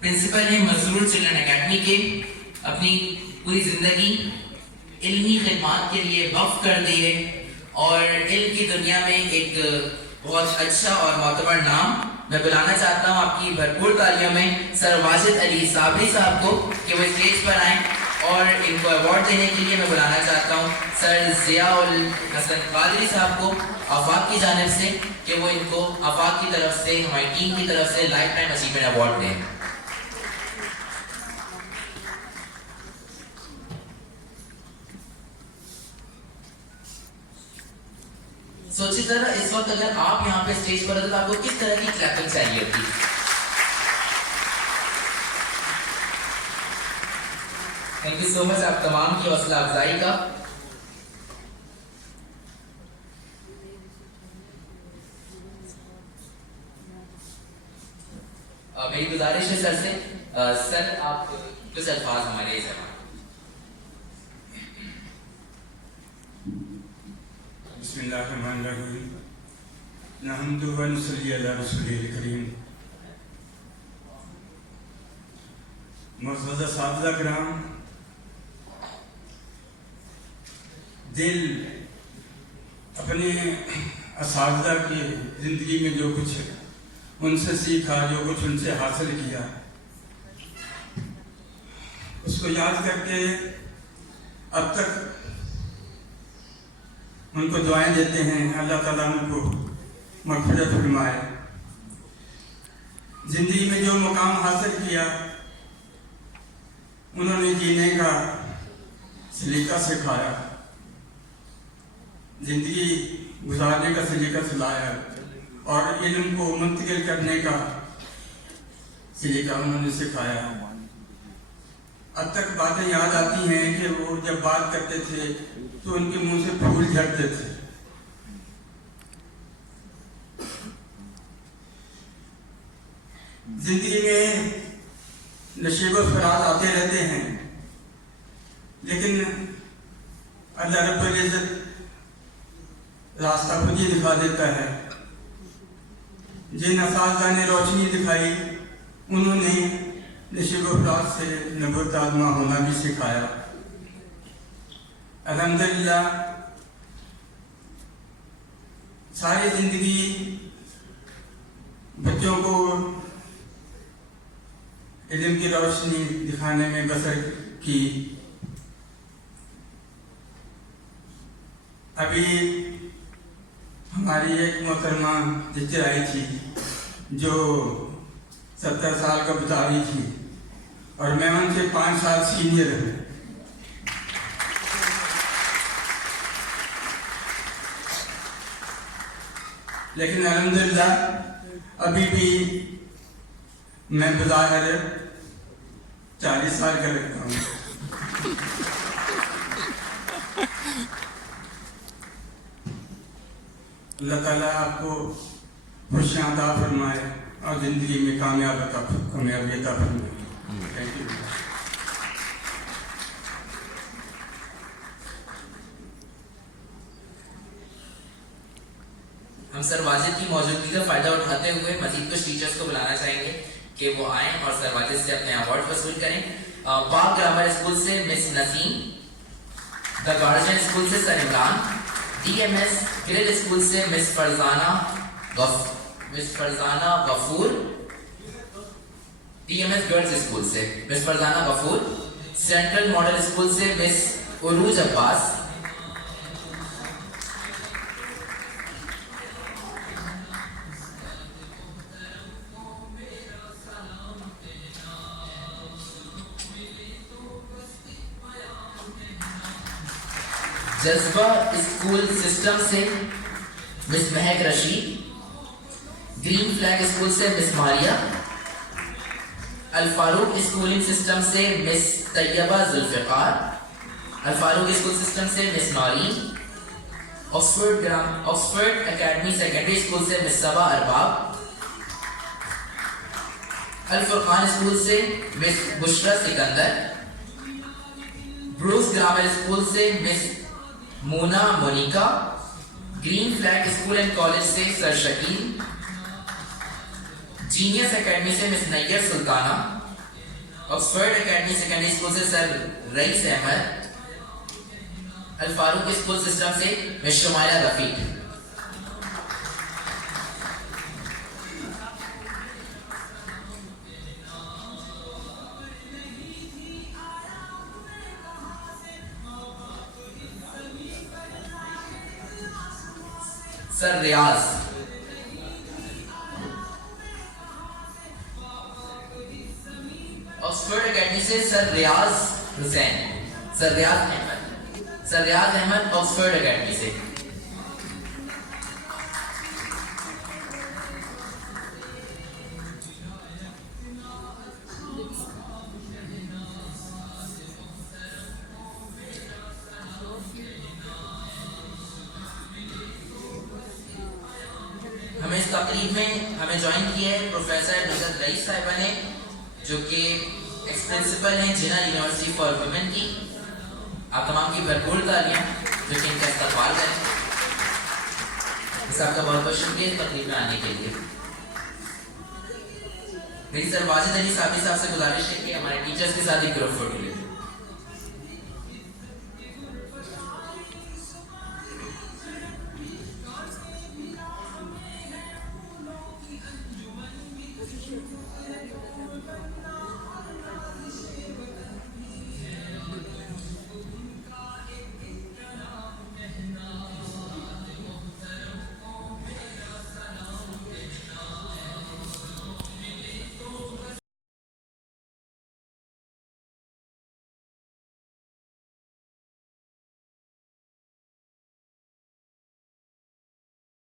Principal हैं मजरूर children academy के, अपनी पूरी ज़िंदगी इल्मी खिदमात के लिए वक्फ कर दिए और इल्म की दुनिया में एक बहुत अच्छा और मोतबर नाम मैं बुलाना चाहता हूँ आपकी भरपूर तालियों में सर वाजिद अली साबरी साहब को कि वो स्टेज पर आएँ और इनको अवार्ड देने के लिए मैं बुलाना चाहता हूँ सर ज़ियाउल हसन कादरी साहब को आफाक की जानिब से कि वो इनको आफाक की तरफ से हमारी टीम की तरफ से लाइफ टाइम अचीवमेंट अवार्ड दें। सोचिए जरा इस वक्त अगर आप यहाँ पे स्टेज पर होते तो आपको किस तरह की क्लैपिंग चाहिए होती। थैंक यू सो मच आप तमाम की हौसला अफजाई का। मेरी गुजारिश है सर से, सर आप कुछ अल्फाज हमारे जबान। बिस्मिल्लाहिर्रहमानिर्रहीम नहमदुहु व नसल्ली अला रसूलिल करीम। मुअज़्ज़ज़ असातिज़ा किराम, दिल अपने असातिज़ा की ज़िंदगी में जो कुछ उनसे सीखा, जो कुछ उनसे हासिल किया, उसको याद करके अब तक उनको दुआएं देते हैं। अल्लाह ताला उनको मग़फ़िरत फरमाए। ज़िंदगी में जो मुकाम हासिल किया, उन्होंने जीने का सलीका सिखाया, ज़िंदगी गुजारने का सलीका सिखाया और इल्म को मुंतकिल करने का सलीका उन्होंने सिखाया। अब तक बातें याद आती हैं कि वो जब बात करते थे तो उनके मुंह से फूल झड़ते थे। जिंदगी में नशे व फराज आते रहते हैं, लेकिन अल्लाह रब्बुल इज़्ज़त रास्ता खुद ही दिखा देता है। जिन असातिज़ा ने रोशनी दिखाई, उन्होंने नशे व फराज से नबूवत आज़मा होना भी सिखाया। अल्हम्दुलिल्लाह सारी ज़िंदगी बच्चों को इल्म की रोशनी दिखाने में बसर की। अभी हमारी एक मोहतरमा टीचर आई थी जो 70 साल का बता रही थी और मैं उनसे 5 साल सीनियर हूँ। लेकिन अल्हम्दुलिल्लाह अभी भी मैं बज़ाहिर 40 साल का लगता हूँ। अल्लाह ताला आपको खुशियाँ अता फरमाए और ज़िंदगी में कामयाबी अता फरमाए। Thank you. हम सर वाजिद की मौजूदगी का फायदा उठाते हुए मजीद कुछ टीचर्स को बुलाना चाहेंगे कि वो आएं और सर वाजिद से अपने अवार्ड वसूल करें। पाक ग्रामर स्कूल से miss Naseem, the guardian school से सर इमरान, DMS ग्रिल स्कूल से miss Farzana Ghafoor, DMS girls school से miss Farzana Ghafoor, central model school से miss Urooj Abbas, Jazba school system से miss Mehak Rasheed, green flag school से miss Maria, Al Farooq schooling system से miss Tayyaba Zulfiqar, Al Farooq school system से miss Naureen, Oxford academy secondary school से मिस सबा Arbab, Al Furqan school से miss Bushra Sikandar, Bruce grammar school से miss Mona Monica, green flag school and college से sir Shakeel, genius academy से miss Nayyar Sultana, Oxford academy secondary school से sir Rais Ahmed, Al Farooq school system से miss Shumaila Rafiq. Sir Riaz, Oxford academy से sir Riaz Hussain, sir Riaz Ahmed, sir Riaz Ahmed Oxford academy से। हमें इस तकरीब में हमें ज्वाइन किया है प्रोफेसर नुसरत रईस साहिबा ने, जो कि एक्स प्रिंसिपल हैं जिना यूनिवर्सिटी फॉर वुमेन की। आप तमाम की भरपूर तालियां जो कि इनका इस्तकबाल करें। इस आपका बहुत बहुत शुक्रिया इस तकरीब में आने के लिए। मेरी सर वाजिद अली साहब से गुजारिश है कि हमारे टीचर्स के साथ एक ग्रुप फोटो